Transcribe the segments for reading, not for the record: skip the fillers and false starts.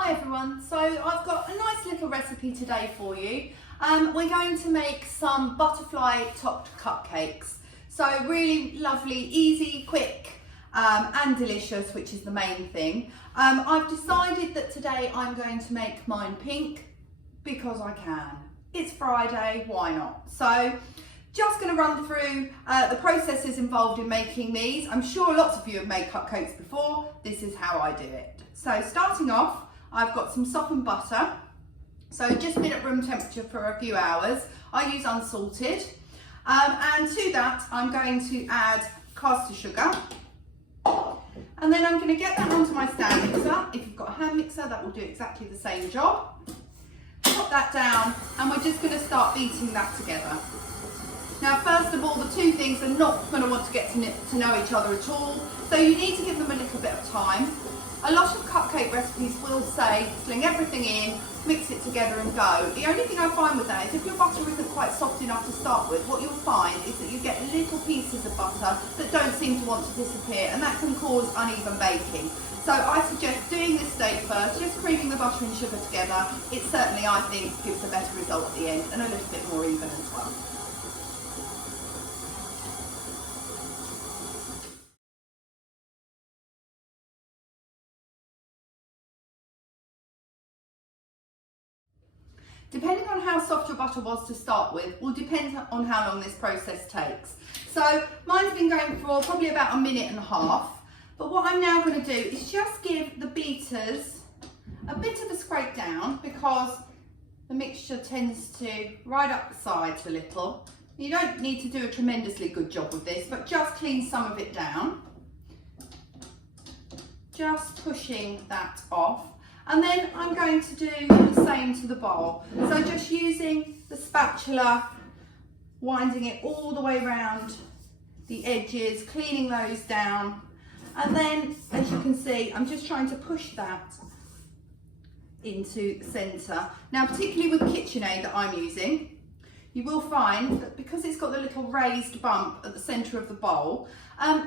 Hi everyone, so I've got a nice little recipe today for you. We're going to make some butterfly topped cupcakes. So really lovely, easy, quick and delicious, which is the main thing. I've decided that today I'm going to make mine pink because I can. It's Friday, why not? So just going to run through the processes involved in making these. I'm sure lots of you have made cupcakes before. This is how I do it. So starting off, I've got some softened butter. So just been at room temperature for a few hours. I use unsalted. And to that, I'm going to add caster sugar. And then I'm going to get that onto my stand mixer. If you've got a hand mixer, that will do exactly the same job. Pop that down, and we're just going to start beating that together. Now, first of all, the two things are not going to want to get to know each other at all, so you need to give them a little bit of time. A lot of cupcake recipes will say, sling everything in, mix it together and go. The only thing I find with that is if your butter isn't quite soft enough to start with, what you'll find is that you get little pieces of butter that don't seem to want to disappear, and that can cause uneven baking. So I suggest doing this stage first, just creaming the butter and sugar together. It certainly, I think, gives a better result at the end and a little bit more even as well. Depending on how soft your butter was to start with will depend on how long this process takes. So mine's been going for probably about a minute and a half, but what I'm now going to do is just give the beaters a bit of a scrape down because the mixture tends to ride up the sides a little. You don't need to do a tremendously good job with this, but just clean some of it down. Just pushing that off. And then I'm going to do the same to the bowl. So just using the spatula, winding it all the way around the edges, cleaning those down. And then, as you can see, I'm just trying to push that into the centre. Now, particularly with KitchenAid that I'm using, you will find that because it's got the little raised bump at the centre of the bowl,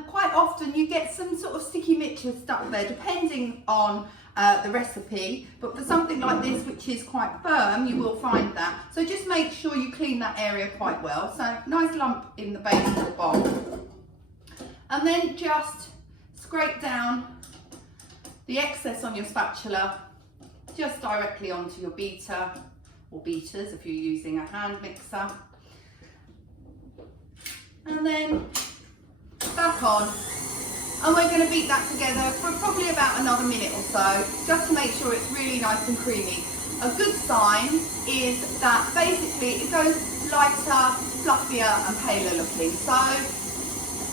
quite often you get some sort of sticky mixture stuck there, depending on the recipe, but for something like this which is quite firm, you will find that. So just make sure you clean that area quite well. So nice lump in the base of the bowl. And then just scrape down the excess on your spatula just directly onto your beater, or beaters if you're using a hand mixer. And then back on. And we're going to beat that together for probably about another minute or so, just to make sure it's really nice and creamy. A good sign is that basically it goes lighter, fluffier and paler looking. So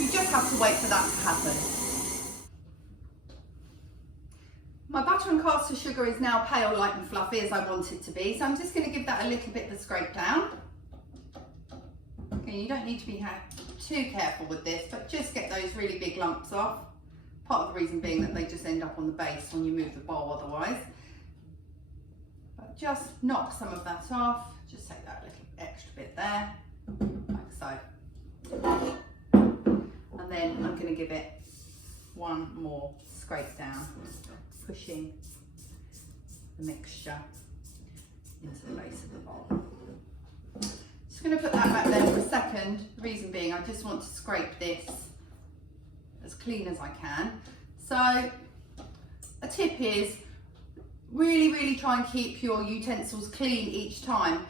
you just have to wait for that to happen. My butter and caster sugar is now pale, light and fluffy as I want it to be. So I'm just going to give that a little bit of a scrape down. Okay, you don't need to be too careful with this, but just get those really big lumps off. Part of the reason being that they just end up on the base when you move the bowl otherwise. But just knock some of that off. Just take that little extra bit there, like so. And then I'm going to give it one more scrape down, pushing the mixture into the base of the bowl. Just going to put that back there for a second. The reason being I just want to scrape this as clean as I can. So a tip is really try and keep your utensils clean each time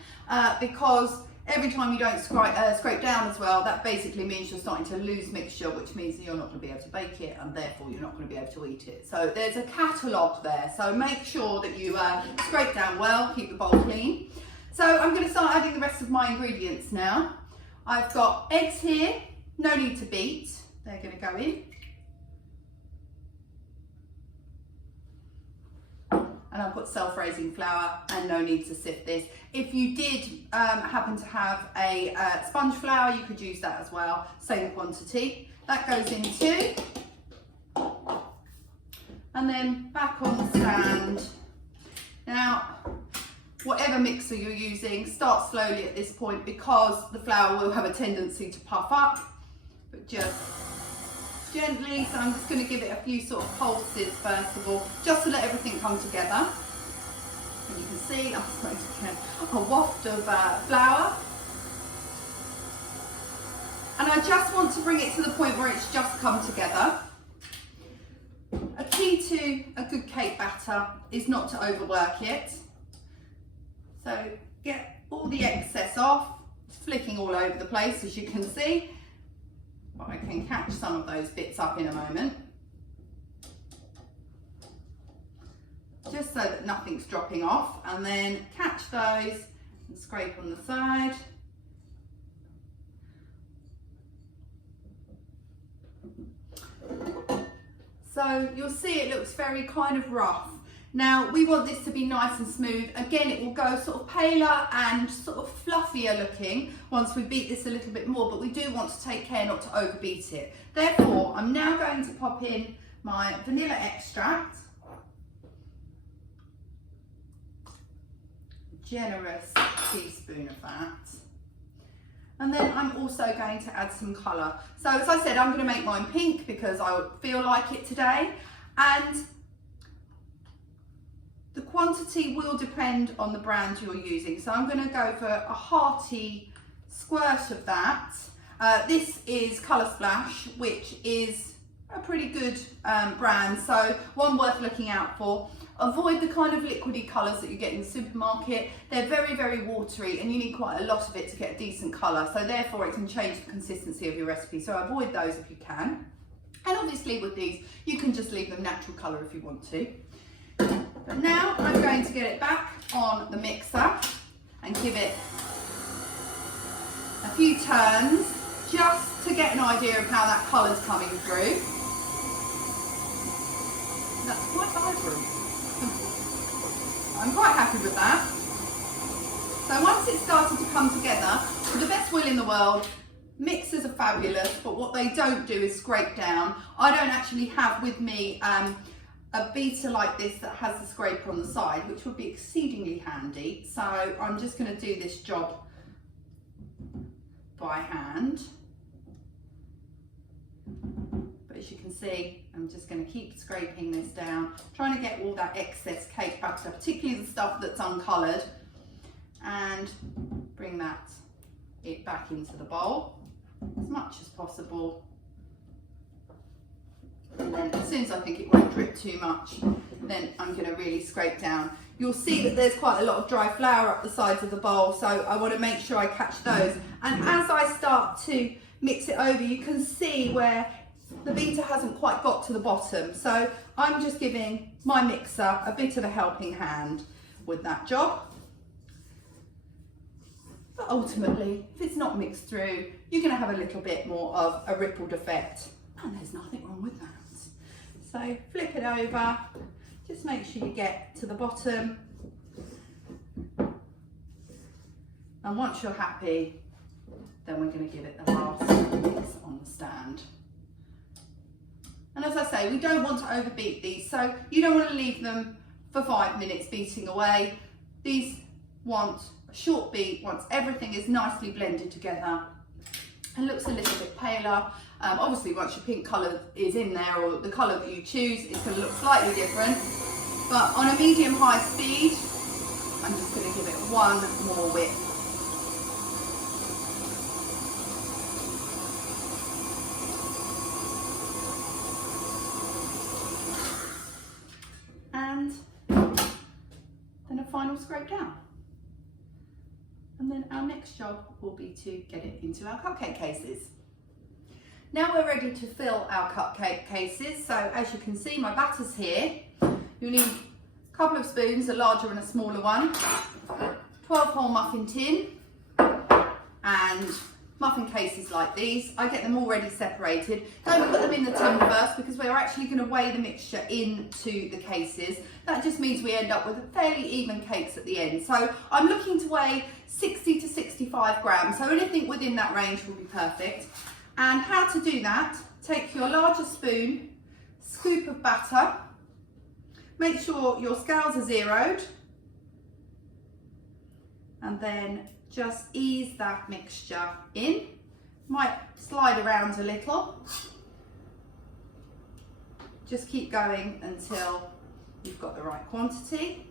because every time you don't scrape down as well, that basically means you're starting to lose mixture, which means that you're not going to be able to bake it and therefore you're not going to be able to eat it. So there's a catalogue there, so make sure that you scrape down well, keep the bowl clean. So I'm going to start adding the rest of my ingredients now. I've got eggs here, no need to beat, they're going to go in. And I've got self-raising flour and no need to sift this. If you did happen to have a sponge flour, you could use that as well, same quantity. That goes in too. And then back on the stand. Now, whatever mixer you're using, start slowly at this point because the flour will have a tendency to puff up, but just gently. So I'm just going to give it a few sort of pulses first of all, just to let everything come together. And you can see, I'm supposed to get a waft of flour. And I just want to bring it to the point where it's just come together. A key to a good cake batter is not to overwork it. So get all the excess off. It's flicking all over the place, as you can see. But I can catch some of those bits up in a moment. Just so that nothing's dropping off, and then catch those and scrape on the side. So you'll see it looks very kind of rough. Now we want this to be nice and smooth. Again, it will go sort of paler and sort of fluffier looking once we beat this a little bit more, but we do want to take care not to overbeat it. Therefore, I'm now going to pop in my vanilla extract. Generous teaspoon of that. And then I'm also going to add some colour. So as I said, I'm going to make mine pink because I feel like it today. And the quantity will depend on the brand you're using. So I'm going to go for a hearty squirt of that. This is Colour Splash, which is a pretty good brand, so one worth looking out for. Avoid the kind of liquidy colours that you get in the supermarket. They're very, very watery and you need quite a lot of it to get a decent colour. So therefore it can change the consistency of your recipe. So avoid those if you can. And obviously with these, you can just leave them natural colour if you want to. But now I'm going to get it back on the mixer and give it a few turns just to get an idea of how that colour's coming through. That's quite vibrant. I'm quite happy with that. So once it's started to come together, with the best will in the world, mixers are fabulous, but what they don't do is scrape down. I don't actually have with me a beater like this that has the scraper on the side, which would be exceedingly handy. So I'm just going to do this job by hand. But as you can see, I'm just going to keep scraping this down, trying to get all that excess cake batter, particularly the stuff that's uncoloured, and bring it back into the bowl as much as possible. And then as soon as I think it won't drip too much, then I'm going to really scrape down. You'll see that there's quite a lot of dry flour up the sides of the bowl, so I want to make sure I catch those. And as I start to mix it over, you can see where the beater hasn't quite got to the bottom. So I'm just giving my mixer a bit of a helping hand with that job. But ultimately, if it's not mixed through, you're going to have a little bit more of a rippled effect. And there's nothing wrong with that. So flip it over, just make sure you get to the bottom. And once you're happy, then we're going to give it the last mix on the stand. And as I say, we don't want to overbeat these, so you don't want to leave them for 5 minutes beating away. These want a short beat once everything is nicely blended together and looks a little bit paler. Obviously once your pink colour is in there, or the colour that you choose, it's going to look slightly different. But on a medium-high speed, I'm just going to give it one more whip. And then a final scrape down. And then our next job will be to get it into our cupcake cases. Now we're ready to fill our cupcake cases. So as you can see, my batter's here. You'll need a couple of spoons, a larger and a smaller one, 12-hole muffin tin, and muffin cases like these. I get them already separated. Don't put them in the tin first because we're actually going to weigh the mixture into the cases. That just means we end up with fairly even cakes at the end. So I'm looking to weigh 60 to 65 grams. So anything within that range will be perfect. And how to do that, take your larger spoon, scoop of batter, make sure your scales are zeroed, and then just ease that mixture in. Might slide around a little. Just keep going until you've got the right quantity.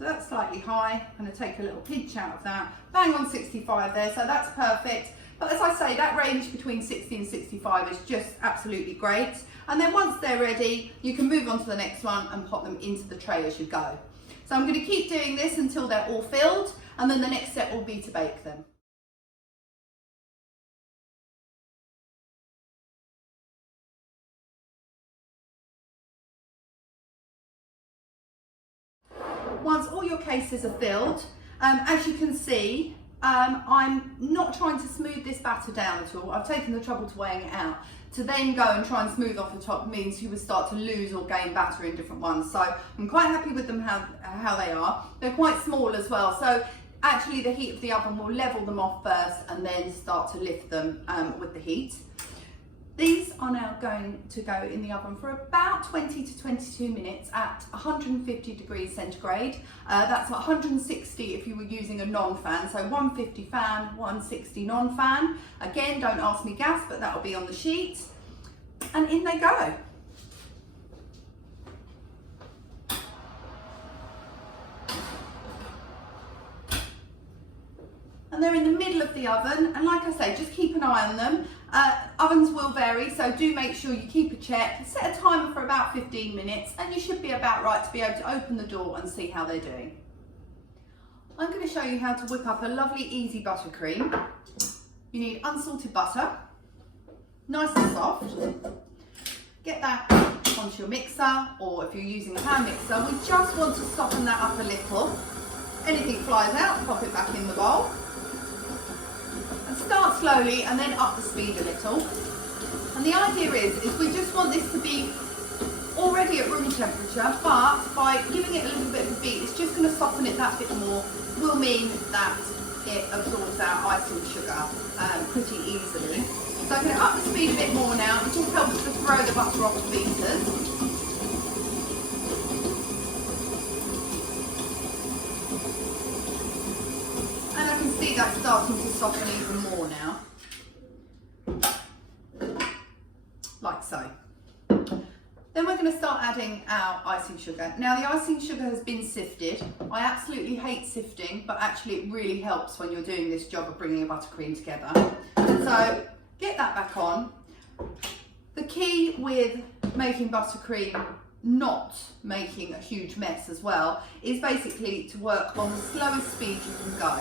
So that's slightly high. I'm going to take a little pinch out of that. Bang on 65 there, so that's perfect. But as I say, that range between 60 and 65 is just absolutely great. And then once they're ready, you can move on to the next one and pop them into the tray as you go. So I'm going to keep doing this until they're all filled, and then the next step will be to bake them. Once all your cases are filled, as you can see, I'm not trying to smooth this batter down at all. I've taken the trouble to weighing it out. To then go and try and smooth off the top means you would start to lose or gain batter in different ones. So I'm quite happy with them how they are. They're quite small as well. So actually the heat of the oven will level them off first and then start to lift them with the heat. These are now going to go in the oven for about 20 to 22 minutes at 150 degrees centigrade. That's 160 if you were using a non-fan, so 150 fan, 160 non-fan. Again, don't ask me gas, but that will be on the sheet. And in they go. And they're in the middle of the oven, and like I say, just keep an eye on them. Ovens will vary, so do make sure you keep a check. Set a timer for about 15 minutes and you should be about right to be able to open the door and see how they're doing. I'm going to show you how to whip up a lovely easy buttercream. You need unsalted butter, nice and soft. Get that onto your mixer, or if you're using a hand mixer, we just want to soften that up a little. Anything flies out, pop it back in the bowl. And start slowly and then up the speed a little. And the idea is we just want this to be already at room temperature, but by giving it a little bit of a beat, it's just going to soften it that bit more, will mean that it absorbs our icing sugar pretty easily. So I'm going to up the speed a bit more now. It just helps to throw the butter off the beaters. See that starting to soften even more now, like so. Then we're going to start adding our icing sugar. Now the icing sugar has been sifted. I absolutely hate sifting, but actually it really helps when you're doing this job of bringing a buttercream together. So get that back on. The key with making buttercream not making a huge mess as well is basically to work on the slowest speed you can go.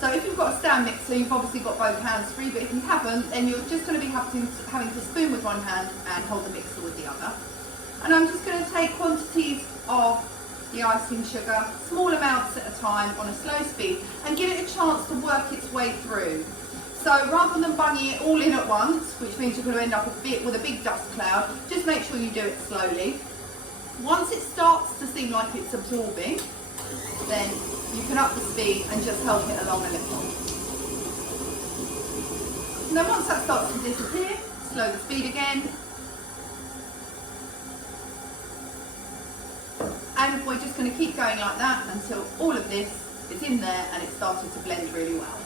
So if you've got a stand mixer, you've obviously got both hands free, but if you haven't, then you're just going to be having to spoon with one hand and hold the mixer with the other. And I'm just going to take quantities of the icing sugar, small amounts at a time on a slow speed, and give it a chance to work its way through. So rather than bunging it all in at once, which means you're going to end up with a big dust cloud, just make sure you do it slowly. Once it starts to seem like it's absorbing, then you can up the speed and just help it along a little. And then once that starts to disappear, slow the speed again. And we're just going to keep going like that until all of this is in there and it's started to blend really well.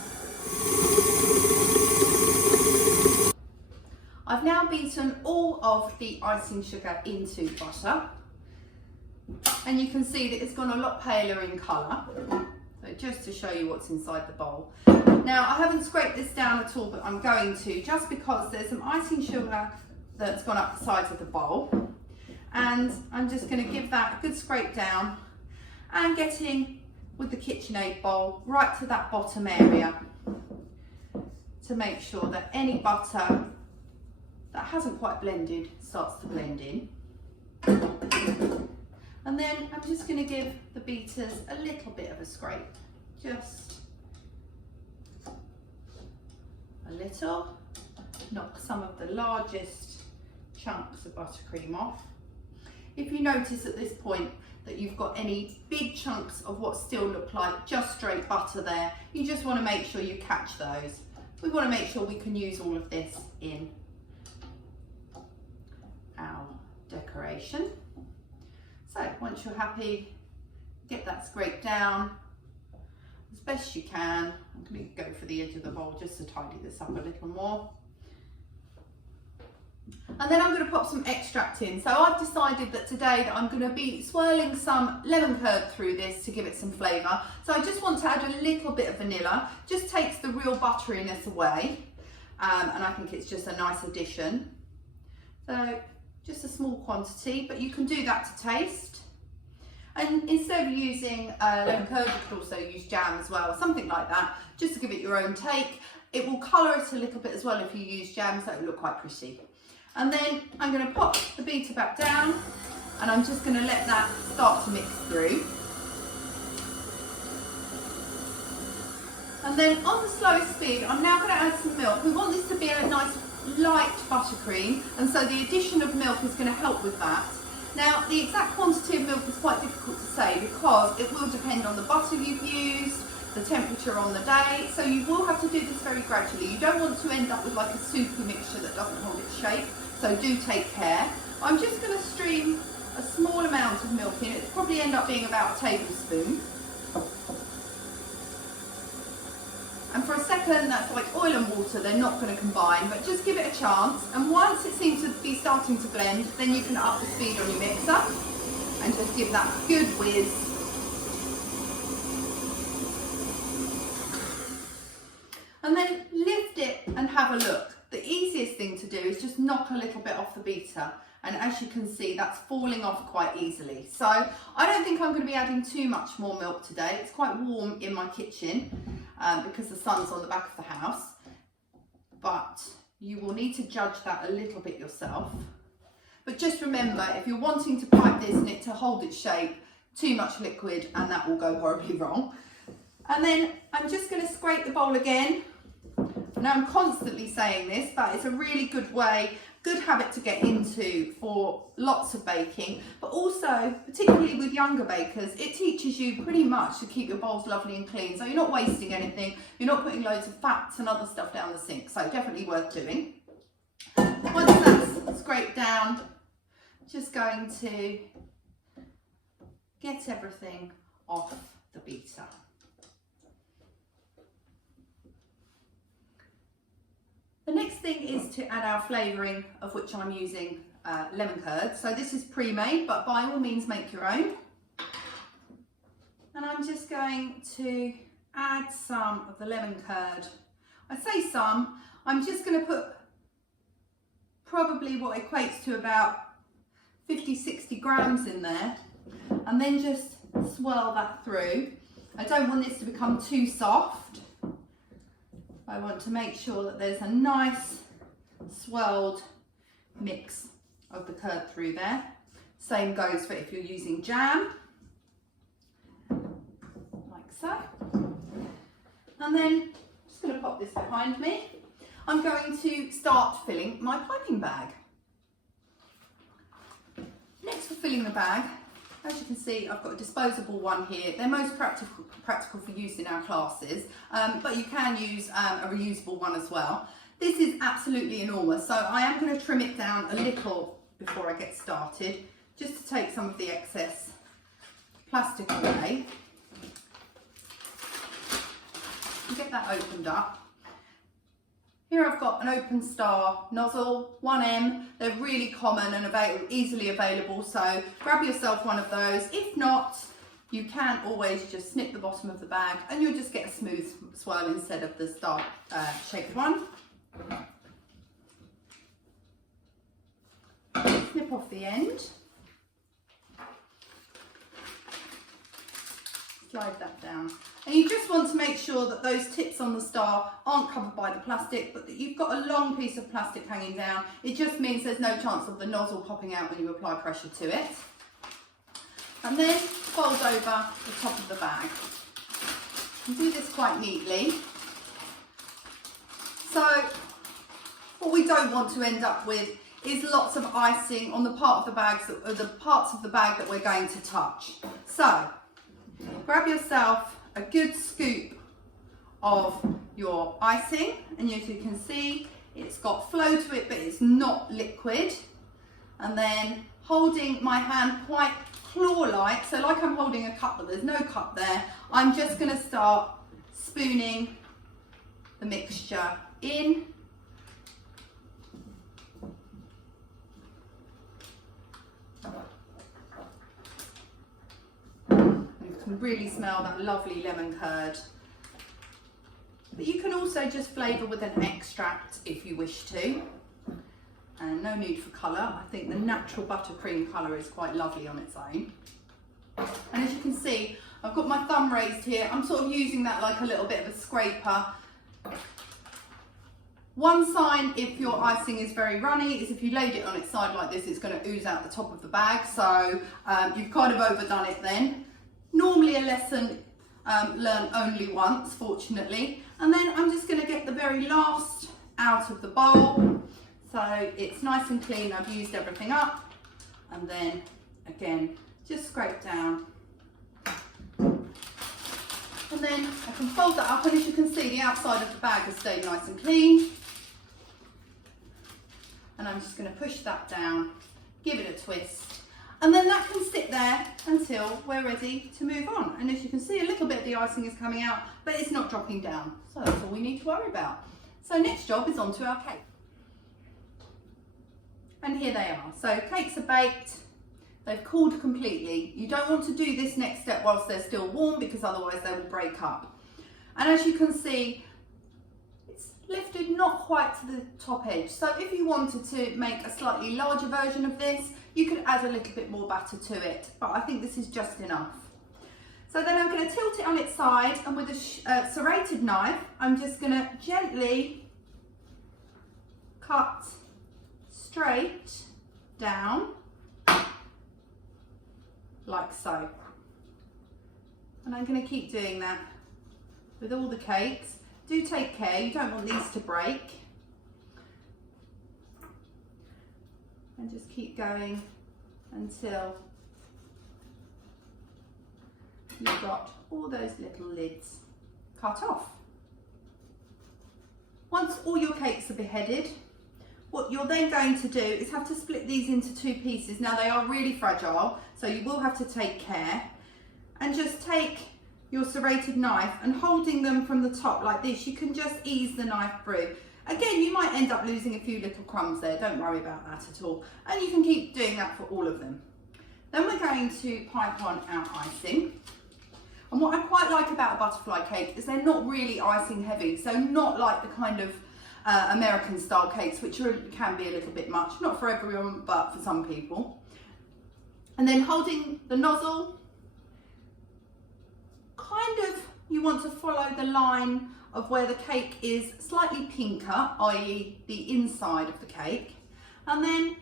I've now beaten all of the icing sugar into butter. And you can see that it's gone a lot paler in colour. So just to show you what's inside the bowl. Now I haven't scraped this down at all, but I'm going to, just because there's some icing sugar that's gone up the sides of the bowl. And I'm just going to give that a good scrape down and getting with the KitchenAid bowl right to that bottom area to make sure that any butter that hasn't quite blended starts to blend in. And then I'm just going to give the beaters a little bit of a scrape, just a little, knock some of the largest chunks of buttercream off. If you notice at this point that you've got any big chunks of what still look like just straight butter there, you just want to make sure you catch those. We want to make sure we can use all of this in our decoration. So once you're happy, get that scraped down as best you can. I'm going to go for the edge of the bowl just to tidy this up a little more. And then I'm going to pop some extract in. So I've decided that today that I'm going to be swirling some lemon curd through this to give it some flavour. So I just want to add a little bit of vanilla, just takes the real butteriness away. And I think it's just a nice addition. So just a small quantity, but you can do that to taste. And instead of using lemon curd, you could also use jam as well, something like that, just to give it your own take. It will colour it a little bit as well if you use jam, so it will look quite pretty. And then I'm going to pop the beater back down, and I'm just going to let that start to mix through. And then on the slowest speed, I'm now going to add some milk. We want this to be a nice light buttercream, and so the addition of milk is going to help with that. Now, the exact quantity of milk is quite difficult to say because it will depend on the butter you've used, the temperature on the day, so you will have to do this very gradually. You don't want to end up with like a soupy mixture that doesn't hold its shape, so do take care. I'm just going to stream a small amount of milk in. It'll probably end up being about a tablespoon. And for a second, that's like oil and water, they're not going to combine, but just give it a chance. And once it seems to be starting to blend, then you can up the speed on your mixer and just give that a good whiz. And then lift it and have a look. The easiest thing to do is just knock a little bit off the beater. And as you can see, that's falling off quite easily. So I don't think I'm going to be adding too much more milk today. It's quite warm in my kitchen because the sun's on the back of the house. But you will need to judge that a little bit yourself. But just remember, if you're wanting to pipe this and it to hold its shape, too much liquid and that will go horribly wrong. And then I'm just going to scrape the bowl again. Now I'm constantly saying this, but it's a really good way, good habit to get into for lots of baking, but also particularly with younger bakers, it teaches you pretty much to keep your bowls lovely and clean. So you're not wasting anything, you're not putting loads of fats and other stuff down the sink, so definitely worth doing. Once that's scraped down, just going to get everything off the beater. The next thing is to add our flavouring, of which I'm using lemon curd. So this is pre-made, but by all means make your own. And I'm just going to add some of the lemon curd. I say some, I'm just going to put probably what equates to about 50-60 grams in there, and then just swirl that through. I don't want this to become too soft. I want to make sure that there's a nice swirled mix of the curd through there. Same goes for if you're using jam, like so. And then I'm just going to pop this behind me. I'm going to start filling my piping bag. Next, for filling the bag, as you can see, I've got a disposable one here. They're most practical for use in our classes, but you can use a reusable one as well. This is absolutely enormous, so I am going to trim it down a little before I get started, just to take some of the excess plastic away. And get that opened up. Here I've got an open star nozzle, 1M. They're really common and easily available, so grab yourself one of those. If not, you can always just snip the bottom of the bag and you'll just get a smooth swirl instead of the star shaped one. Snip off the end. Slide that down. And you just want to make sure that those tips on the star aren't covered by the plastic, but that you've got a long piece of plastic hanging down. It just means there's no chance of the nozzle popping out when you apply pressure to it. And then fold over the top of the bag. You do this quite neatly. So what we don't want to end up with is lots of icing on the part of the bags, or the parts of the bag that we're going to touch. So grab yourself a good scoop of your icing, and as you can see, it's got flow to it, but it's not liquid. And then holding my hand quite claw-like, so like I'm holding a cup, but there's no cup there, I'm just going to start spooning the mixture in. can really smell that lovely lemon curd. But you can also just flavour with an extract if you wish to. And no need for colour. I think the natural buttercream colour is quite lovely on its own. And as you can see, I've got my thumb raised here. I'm sort of using that like a little bit of a scraper. One sign if your icing is very runny is if you laid it on its side like this, it's going to ooze out the top of the bag. So you've kind of overdone it then. Normally a lesson learned only once, fortunately. And then I'm just going to get the very last out of the bowl. So it's nice and clean. I've used everything up. And then again, just scrape down. And then I can fold that up, and as you can see, the outside of the bag has stayed nice and clean. And I'm just going to push that down, give it a twist, and then that can sit there until we're ready to move on. And as you can see, a little bit of the icing is coming out, but it's not dropping down. So that's all we need to worry about. So next job is onto our cake. And here they are. So cakes are baked. They've cooled completely. You don't want to do this next step whilst they're still warm, because otherwise they will break up. And as you can see, it's lifted not quite to the top edge. So if you wanted to make a slightly larger version of this, you could add a little bit more batter to it. But I think this is just enough. So then I'm going to tilt it on its side, and with a serrated knife, I'm just going to gently cut straight down. Like so. And I'm going to keep doing that with all the cakes. Do take care, you don't want these to break. And just keep going until you've got all those little lids cut off. Once all your cakes are beheaded, what you're then going to do is have to split these into two pieces. Now they are really fragile, so you will have to take care. And just take your serrated knife, and holding them from the top like this, you can just ease the knife through. Again, you might end up losing a few little crumbs there, don't worry about that at all. And you can keep doing that for all of them. Then we're going to pipe on our icing. And what I quite like about a butterfly cake is they're not really icing heavy, so not like the kind of American style cakes, which can be a little bit much, not for everyone, but for some people. And then holding the nozzle, kind of, you want to follow the line of where the cake is slightly pinker, i.e. the inside of the cake. And then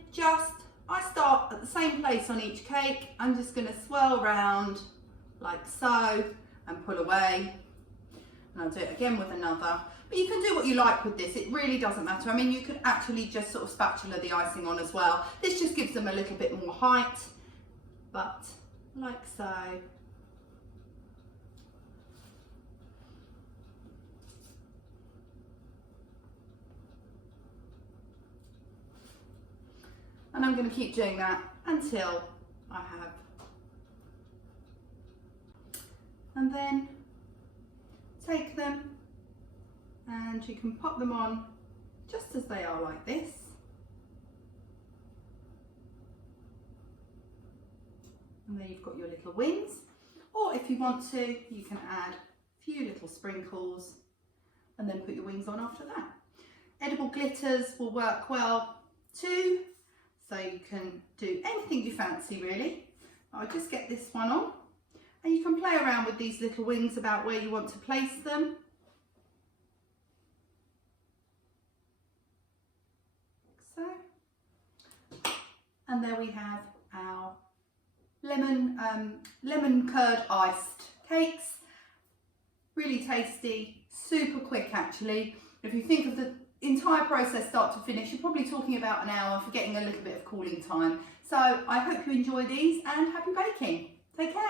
I start at the same place on each cake. I'm just going to swirl round like so and pull away. And I'll do it again with another. But you can do what you like with this, it really doesn't matter. I mean, you could actually just sort of spatula the icing on as well. This just gives them a little bit more height, but like so. And I'm going to keep doing that until I have. And then take them, and you can pop them on just as they are like this. And then you've got your little wings. Or if you want to, you can add a few little sprinkles and then put your wings on after that. Edible glitters will work well too. So you can do anything you fancy really. I'll just get this one on. And you can play around with these little wings about where you want to place them. And there we have our lemon curd iced cakes. Really tasty, super quick actually. If you think of the entire process start to finish, you're probably talking about an hour for getting a little bit of cooling time. So I hope you enjoy these and happy baking. Take care.